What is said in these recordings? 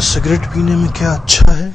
कि सिगरेट पीने में क्या अच्छा है।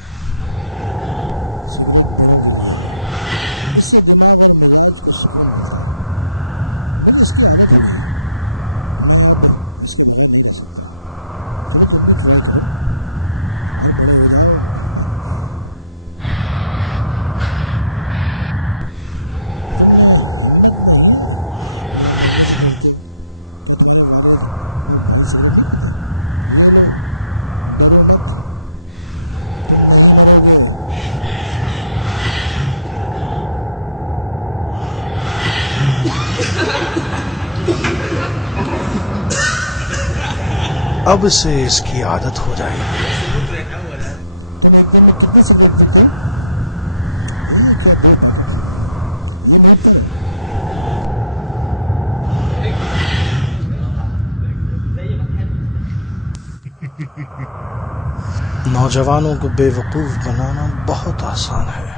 अब से इसकी आदत हो जाएगी। नौजवानों को बेवकूफ बनाना बहुत आसान है।